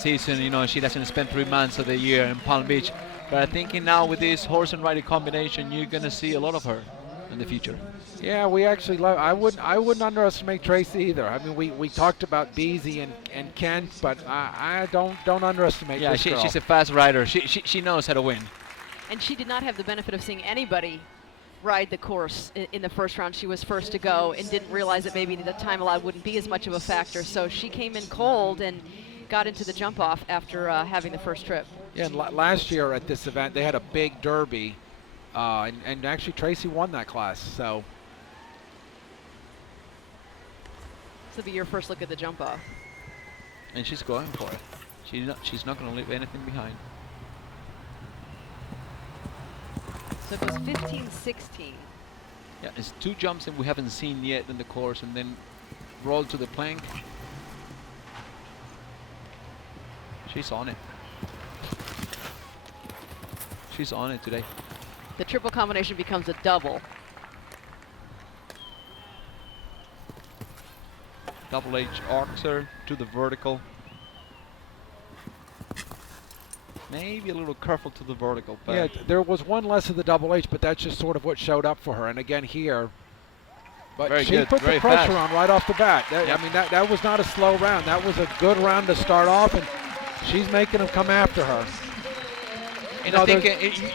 season, you know, she doesn't spend 3 months of the year in Palm Beach. But I think now with this horse and rider combination, you're going to see a lot of her in the future. Yeah, we actually love. I wouldn't underestimate Tracy either. I mean, we talked about Beezy and Kent, but I don't underestimate this girl. She's a fast rider. She knows how to win. And she did not have the benefit of seeing anybody ride the course in the first round. She was first to go and didn't realize that maybe the time allowed wouldn't be as much of a factor. So she came in cold and got into the jump off after having the first trip. Yeah, and last year at this event they had a big derby, and actually Tracy won that class. So this will be your first look at the jump off. And she's going for it. She's not going to leave anything behind. So it goes 15-16. Yeah, it's 2 jumps that we haven't seen yet in the course, and then roll to the plank. She's on it. She's on it today. The triple combination becomes a double. Double H Oxer to the vertical. Maybe a little careful to the vertical. But yeah, there was one less of the double H, but that's just sort of what showed up for her. And again here, but she put the pressure on right off the bat. I mean, that was not a slow round. That was a good round to start off, and she's making them come after her. And I think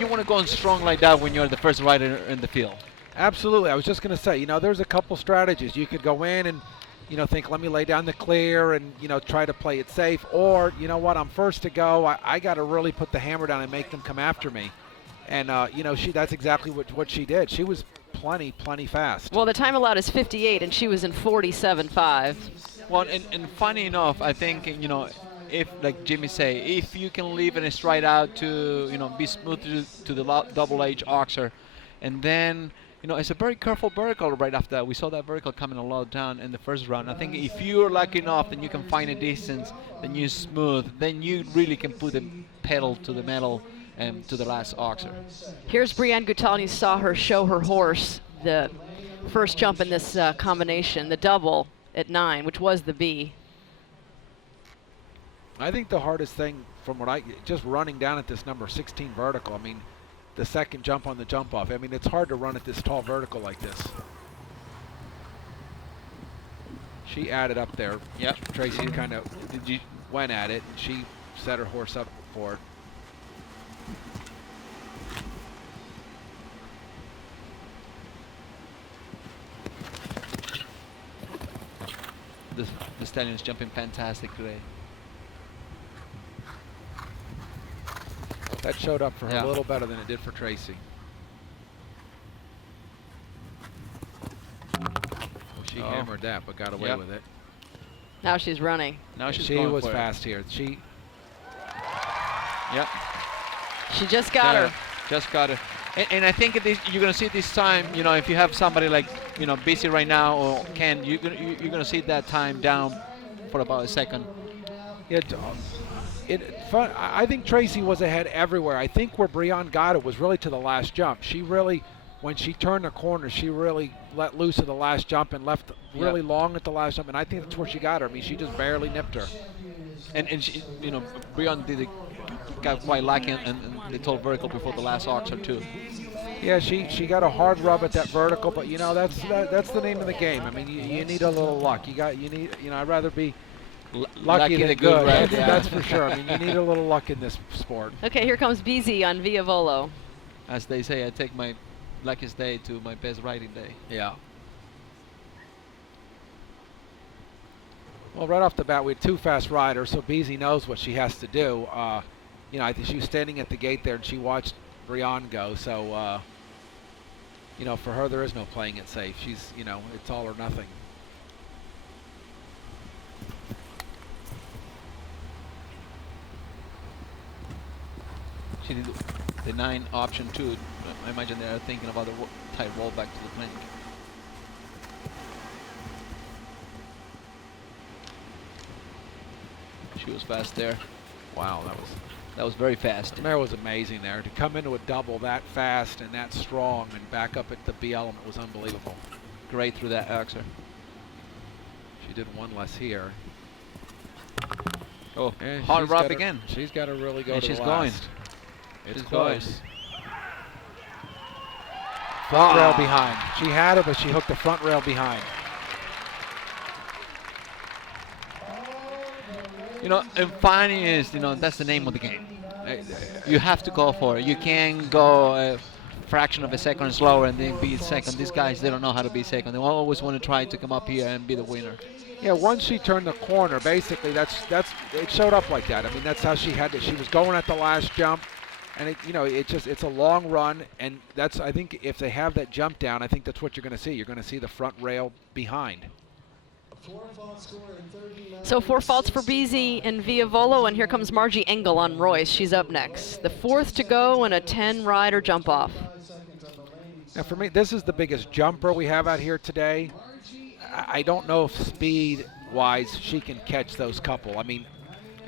you want to go on strong like that when you're the first rider in the field. Absolutely. I was just going to say, you know, there's a couple strategies. You could go in and, you know, think, let me lay down the clear and, you know, try to play it safe. Or, you know what, I'm first to go. I got to really put the hammer down and make them come after me. And, you know, that's exactly what she did. She was plenty fast. Well, the time allowed is 58, and she was in 47.5. Well, and funny enough, I think, you know, if, like Jimmy say, if you can leave it straight out to, you know, be smooth to the double H Oxer, and then, you know, it's a very careful vertical right after that. We saw that vertical coming a lot down in the first round. I think if you're lucky enough, then you can find a distance, then you smooth, then you really can put the pedal to the metal and to the last Oxer. Here's Brianne Goutal, and you saw her show her horse the first jump in this combination, the double at 9, which was the B. I think the hardest thing from what just running down at this number 16 vertical, I mean, the second jump on the jump off, I mean, it's hard to run at this tall vertical like this. She added up there. Yep. Tracy kind of went at it, and she set her horse up for it. The stallion's jumping fantastic today. That showed up for her a little better than it did for Tracy. Well, she hammered that, but got away with it. Now she's running. Now she's she going was for fast here. She. Yep. She just got her. Just got her. And I think you're going to see this time, you know, if you have somebody like, you know, busy right now or Ken, you're going to see that time down for about a second. I think Tracy was ahead everywhere. I think where Brianne got it was really to the last jump. She really, when she turned the corner, she really let loose at the last jump and left really long at the last jump. And I think that's where she got her. I mean, she just barely nipped her. And she, you know, Brianne got quite lucky and the tall vertical before the last Oxer too. Yeah, she got a hard rub at that vertical, but you know that's the name of the game. I mean, you need a little luck. You need, you know, I'd rather be lucky than good. Right? That's for sure. I mean, you need a little luck in this sport. Okay, here comes BZ on Via Volo. As they say, I take my luckiest day to my best riding day. Yeah. Well, right off the bat, we had 2 fast riders, so BZ knows what she has to do. You know, I think she was standing at the gate there, and she watched Brianne go. So, you know, for her, there is no playing it safe. She's, you know, it's all or nothing. She did the 9 option too. I imagine they are thinking about the tight roll back to the plank. She was fast there. Wow, that was very fast. The mare was amazing there. To come into a double that fast and that strong and back up at the B element was unbelievable. Great through that Oxer. She did one less here. Oh, And hard she's rub gotta- again. She's got to really go And to she's the going. last. It's She's going. close. Front rail behind. She had it, but she hooked the front rail behind. You know, and funny is, you know, that's the name of the game. You have to go for it. You can't go a fraction of a second slower and then be second. These guys, they don't know how to be second. They always want to try to come up here and be the winner. Yeah, once she turned the corner, basically that's it showed up like that. I mean, that's how she had it. She was going at the last jump, and it's a long run, and that's, I think, if they have that jump down, I think that's what you're going to see. You're going to see the front rail behind. So 4 faults for Beasy and Viavolo, and here comes Margie Engle on Royce. She's up next. The 4th to go and a 10-rider jump off. Now, for me, this is the biggest jumper we have out here today. I don't know if speed-wise she can catch those couple. I mean,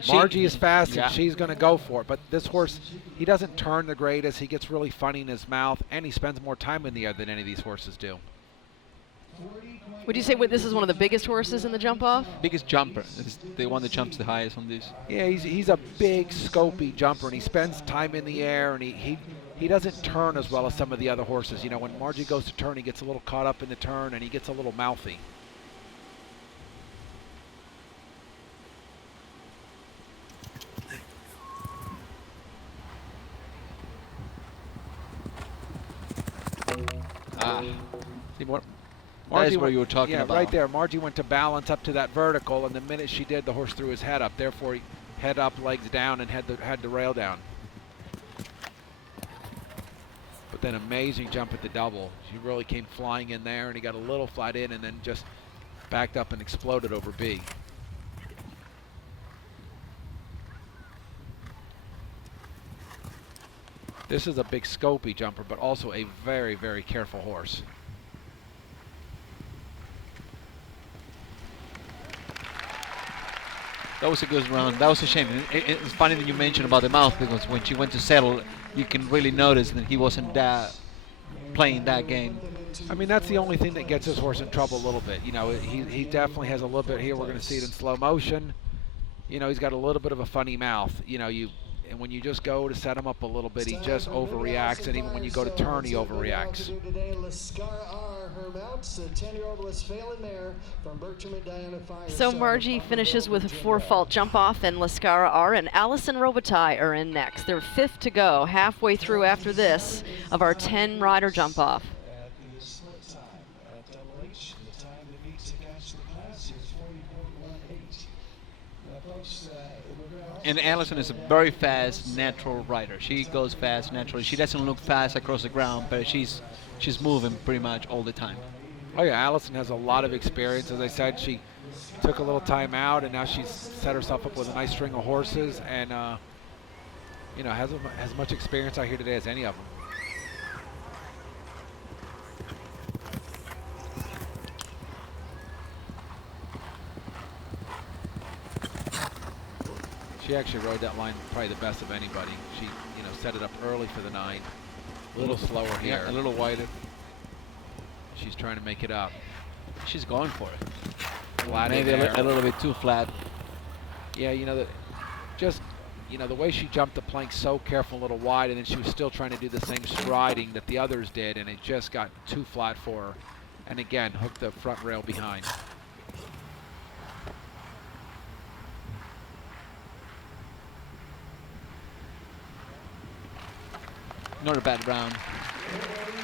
Margie is fast, yeah. and she's going to go for it. But this horse, he doesn't turn the greatest. He gets really funny in his mouth, and he spends more time in the air than any of these horses do. Would you say this is one of the biggest horses in the jump off? Biggest jumper. It's the one that jumps the highest on this. Yeah, he's a big, scopy jumper, and he spends time in the air, and he doesn't turn as well as some of the other horses. You know, when Margie goes to turn, he gets a little caught up in the turn, and he gets a little mouthy. See what? Margie That is where went- you were talking yeah, about. right there. Margie went to balance up to that vertical, and the minute she did, the horse threw his head up. Therefore, he head up, legs down, and had the rail down. But then amazing jump at the double. She really came flying in there, and he got a little flat in, and then just backed up and exploded over B. This is a big scopy jumper, but also a very, very careful horse. That was a good round. That was a shame. It's funny that you mentioned about the mouth, because when she went to settle, you can really notice that he wasn't playing that game. I mean, that's the only thing that gets this horse in trouble a little bit. You know, he definitely has a little bit here. We're going to see it in slow motion. You know, he's got a little bit of a funny mouth. You know, and when you just go to set him up a little bit, he just overreacts, and even when you go to turn, he overreacts. So Margie finishes with a 4-fault jump off, and Lascara R and Alison Robitaille are in next. They're 5th to go, halfway through after this of our 10-rider jump off. And Alison is a very fast, natural rider. She goes fast naturally. She doesn't look fast across the ground, but she's moving pretty much all the time. Oh yeah, Alison has a lot of experience. As I said, she took a little time out, and now she's set herself up with a nice string of horses, and you know, has as much experience out here today as any of them. She actually rode that line probably the best of anybody. She, you know, set it up early for the 9. A little slower here. Yeah, a little wider. She's trying to make it up. She's going for it. Flat Maybe in there. a little bit too flat. Yeah, you know, the way she jumped the plank so careful, a little wide, and then she was still trying to do the same striding that the others did, and it just got too flat for her. And again, hooked the front rail behind. Not a bad round.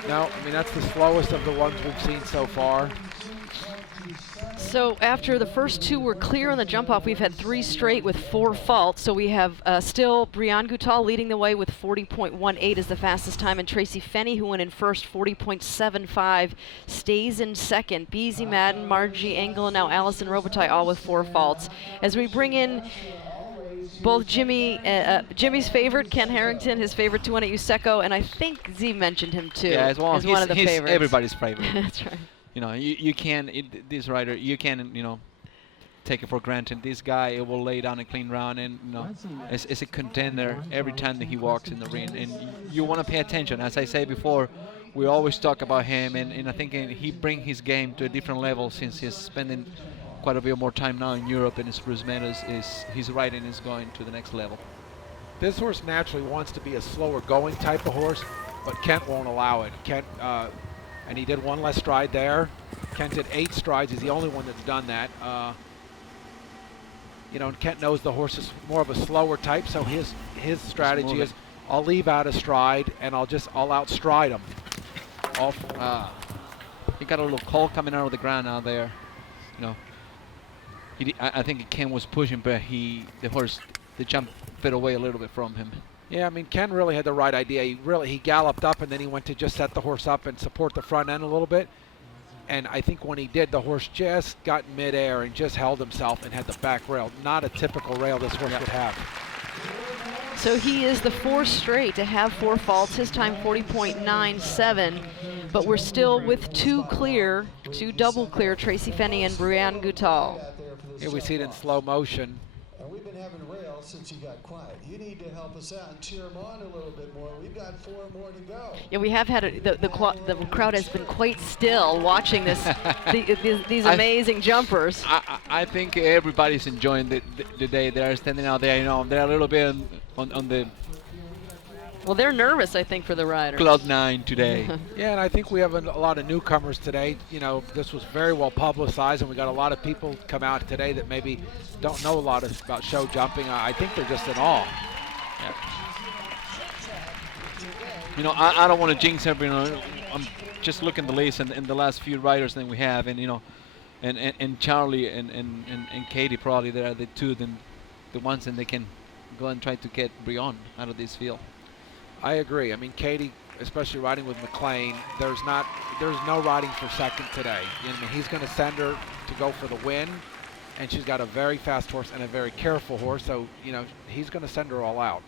No, I mean, that's the slowest of the ones we've seen so far. So after the first 2 were clear on the jump off, we've had 3 straight with 4 faults. So we have still Brianne Goutal leading the way with 40.18 is the fastest time, and Tracy Fenney, who went in first, 40.75, stays in second. Beasy Madden, Margie Engle, and now Alison Robitaille, all with 4 faults. As we bring in both Jimmy's favorite, Ken Harrington, his favorite 2-1 Useco, and I think Z mentioned him too. Yeah, as well. As one of the he's favorites. Everybody's favorite. That's right. You know, you can, this rider, you can, you know, take it for granted. This guy, it will lay down a clean round, and you know, it's a contender every time that he walks in the ring, and you want to pay attention. As I say before, we always talk about him, and I think he brings his game to a different level since he's spending quite a bit more time now in Europe, and Spruce Meadows his riding is going to the next level. This horse naturally wants to be a slower going type of horse, but Kent won't allow it. Kent, and he did one less stride there. Kent did 8 strides. He's the only one that's done that. You know, and Kent knows the horse is more of a slower type, so his strategy is, I'll leave out a stride and I'll outstride him. He got a little call coming out of the ground out there. You know, I think Ken was pushing, but the jump fit away a little bit from him. Yeah, I mean, Ken really had the right idea. He galloped up and then he went to just set the horse up and support the front end a little bit. And I think when he did, the horse just got in midair and just held himself and had the back rail. Not a typical rail this horse would have. So he is the 4th straight to have 4 faults. His time 40.97, but we're still with 2 double clear, Tracy Fenney and Brianne Goutal. Here we see it in slow motion. We've been having rails since you got quiet. You need to help us out and cheer them on a little bit more. We've got 4 more to go. Yeah, we have had the crowd has been quite still watching this these amazing jumpers. I think everybody's enjoying the day. They're standing out there. You know, they're a little bit on the. Well, they're nervous, I think, for the riders. Cloud 9 today. Yeah, and I think we have a lot of newcomers today. You know, this was very well publicized, and we got a lot of people come out today that maybe don't know a lot about show jumping. I think they're just in awe. Yeah. You know, I don't want to jinx everyone. I'm just looking at the list and the last few riders that we have, and you know, and Charlie and Katie probably they are the two the ones that they can go and try to get Brianne out of this field. I agree. I mean, Katie, especially riding with McLean, there's no riding for second today. I mean, he's going to send her to go for the win, and she's got a very fast horse and a very careful horse, so, you know, he's going to send her all out.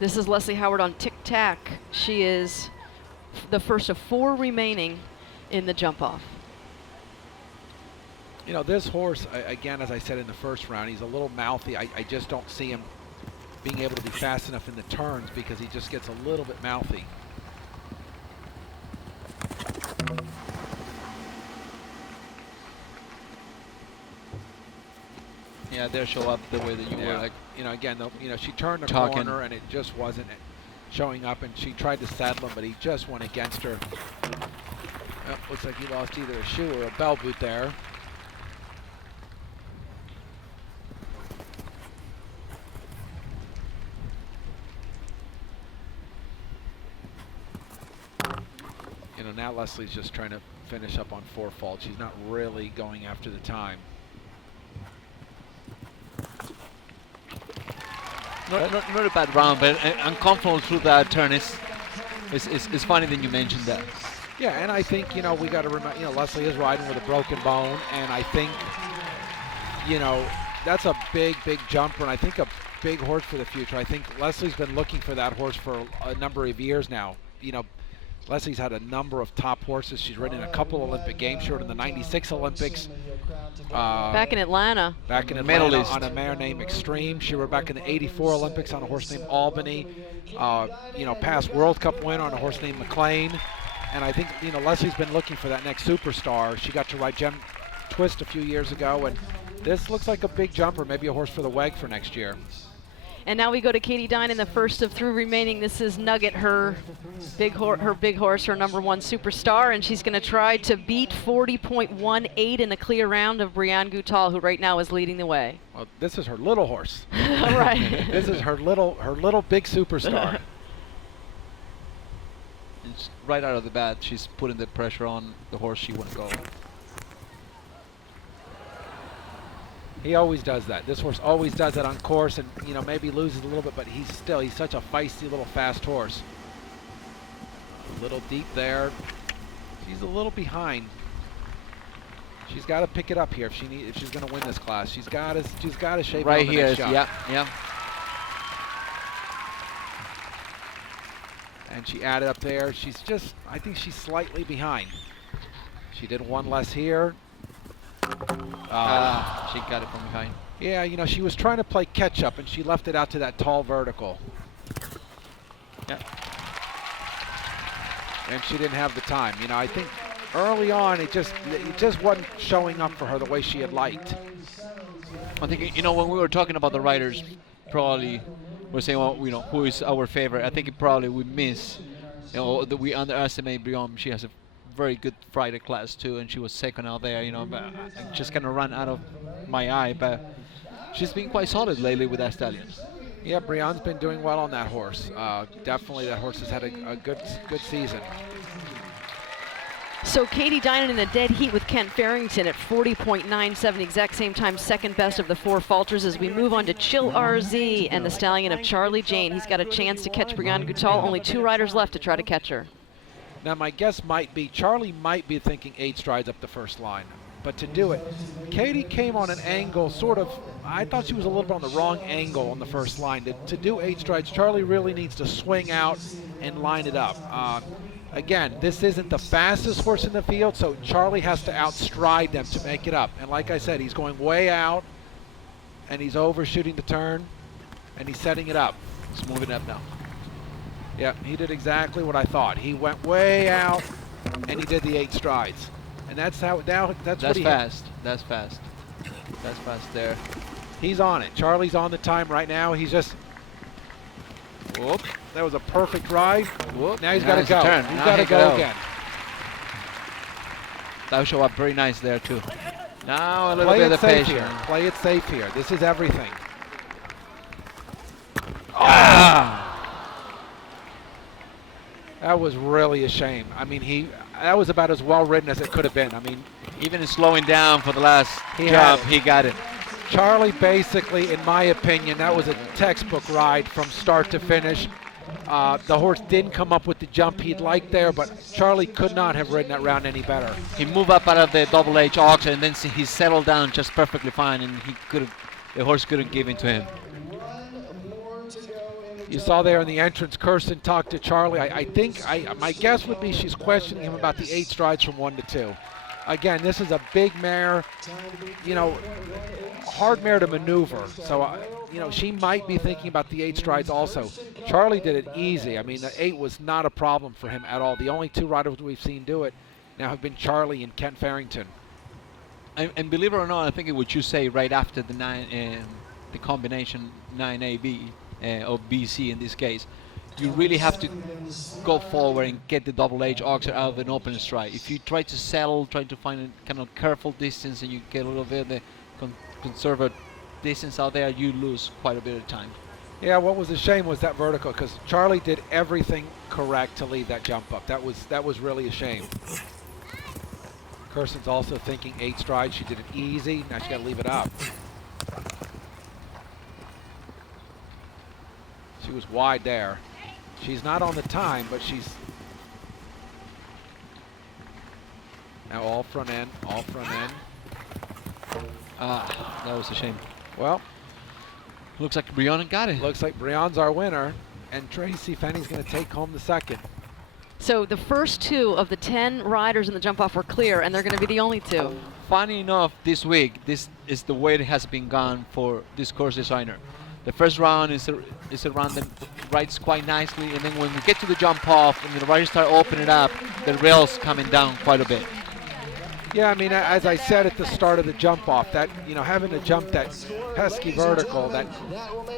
This is Leslie Howard on tic-tac. She is the first of 4 remaining in the jump-off. You know, this horse, again, as I said in the first round, he's a little mouthy. I just don't see him being able to be fast enough in the turns because he just gets a little bit mouthy. Yeah, they'll show up the way that you were. Like, you know, again, you know, she turned the talking. corner and it just wasn't showing up, and she tried to saddle him, but he just went against her. Well, looks like he lost either a shoe or a bell boot there. You know, now Leslie's just trying to finish up on 4 faults. She's not really going after the time. Not a bad round, but uncomfortable through that turn. It's funny that you mentioned that. Yeah, and I think, you know, we got to remember, you know, Leslie is riding with a broken bone, and I think, you know, that's a big, big jumper, and I think a big horse for the future. I think Leslie's been looking for that horse for a number of years now. You know, Leslie's had a number of top horses. She's ridden in a couple Olympic games. She rode in the '96 Olympics. Back in Atlanta. Back in Atlanta on a mare named Extreme. She rode back in the '84 Olympics on a horse named Albany. You know, past World Cup winner on a horse named McLean. And I think, you know, Leslie's been looking for that next superstar. She got to ride Gem Twist a few years ago, and this looks like a big jumper, maybe a horse for the WEG for next year. And now we go to Katie Dinan, the first of 3 remaining. This is Nugget, her big horse, her number 1 superstar, and she's going to try to beat 40.18 in a clear round of Brianne Goutal, who right now is leading the way. Well, this is her little horse. Right. This is her little big superstar. It's right out of the bat, she's putting the pressure on the horse she won't go. He always does that. This horse always does that on course, and, you know, maybe loses a little bit, but he's such a feisty little fast horse. A little deep there. She's a little behind. She's got to pick it up here if she's going to win this class. She's got to shape right on the here. next jump. Yeah. And she added up there. I think she's slightly behind. She did 1 less here. She got it from behind. Yeah, you know, she was trying to play catch up, and she left it out to that tall vertical. Yeah. And she didn't have the time. You know, I think early on, it just wasn't showing up for her the way she had liked. I think, you know, when we were talking about the riders, probably we're saying, well, you know, who is our favorite. I think it probably we miss, you know, that we underestimate Brianne. She has a very good Friday class too, and she was second out there, you know, but I just kind of ran out of my eye, but she's been quite solid lately with that stallion. Yeah, Brianne's been doing well on that horse. Definitely that horse has had a good season. So Katherine Dinan in the dead heat with Kent Farrington at 40.97, exact same time, second best of the four falters. As we move on to Chill RZ and the stallion of Charlie Jayne. He's got a chance to catch Brianne Goutal. Only 2 riders left to try to catch her. Now my guess might be Charlie might be thinking 8 strides up the first line, but to do it, Katie came on an angle sort of, I thought she was a little bit on the wrong angle on the first line. To do 8 strides, Charlie really needs to swing out and line it up. Again, this isn't the fastest horse in the field, so Charlie has to outstride them to make it up. And like I said, he's going way out, and he's overshooting the turn, and he's setting it up. He's moving up now. Yeah, he did exactly what I thought. He went way out, and he did the 8 strides. And that's how, now that's what he fast. That's fast. That's fast there. He's on it. Charlie's on the time right now. He's just, whoop. That was a perfect ride. Whoop. Now he's got to go. Turn. He's Now got to he go gotta again. That'll show up very nice there too. Now a little Play bit it of safe patience. here. Play it safe here. This is everything. That was really a shame. I mean, that was about as well written as it could have been. I mean, even in slowing down for the last He jump, had it. he got it. Charlie basically, in my opinion, that was a textbook ride from start to finish. The horse didn't come up with the jump he'd like there, but Charlie could not have ridden that round any better. He moved up out of the Double H auction, and then he settled down just perfectly fine, and the horse couldn't give in to him. You saw there in the entrance, Kirsten talked to Charlie. I think my guess would be she's questioning him about the 8 strides from 1 to 2. Again, this is a big mare, you know, hard mare to maneuver. So, you know, she might be thinking about the 8 strides also. Charlie did it easy. I mean, the 8 was not a problem for him at all. The only 2 riders we've seen do it now have been Charlie and Kent Farrington. And believe it or not, I think what you say right after the the combination 9AB or BC in this case, you really have to go forward and get the Double H oxer out of an open stride. If you try to settle, try to find a kind of careful distance, and you get a little bit of the conservative distance out there, you lose quite a bit of time. Yeah, what was a shame was that vertical, because Charlie did everything correct to lead that jump up. That was really a shame. Kirsten's also thinking 8 strides. She did it easy. Now she got to leave it up. She was wide there. She's not on the time, but she's now all front end, all front end. That was a shame. Well, looks like Brianne got it. Looks like Brianne's our winner, and Tracy Fenney's going to take home the second. So the first 2 of the 10 riders in the jump off were clear, and they're going to be the only 2. Funny enough, this week, this is the way it has been gone for this course designer. The first round is a round that rides quite nicely, and then when we get to the jump off and the riders start opening up, the rail's coming down quite a bit. Yeah, I mean, as I said at the start of the jump off, that, you know, having to jump that pesky vertical, that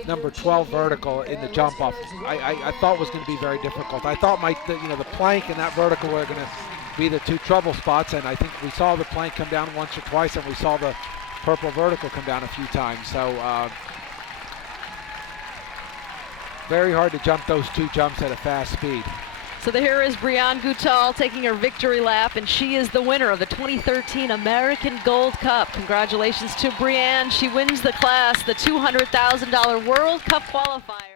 number 12 vertical in the jump off, I thought was going to be very difficult. I thought the plank and that vertical were going to be the 2 trouble spots, and I think we saw the plank come down once or twice, and we saw the purple vertical come down a few times. So very hard to jump those 2 jumps at a fast speed. So here is Brianne Goutal taking her victory lap, and she is the winner of the 2013 American Gold Cup. Congratulations to Brianne. She wins the class, the $200,000 World Cup qualifier.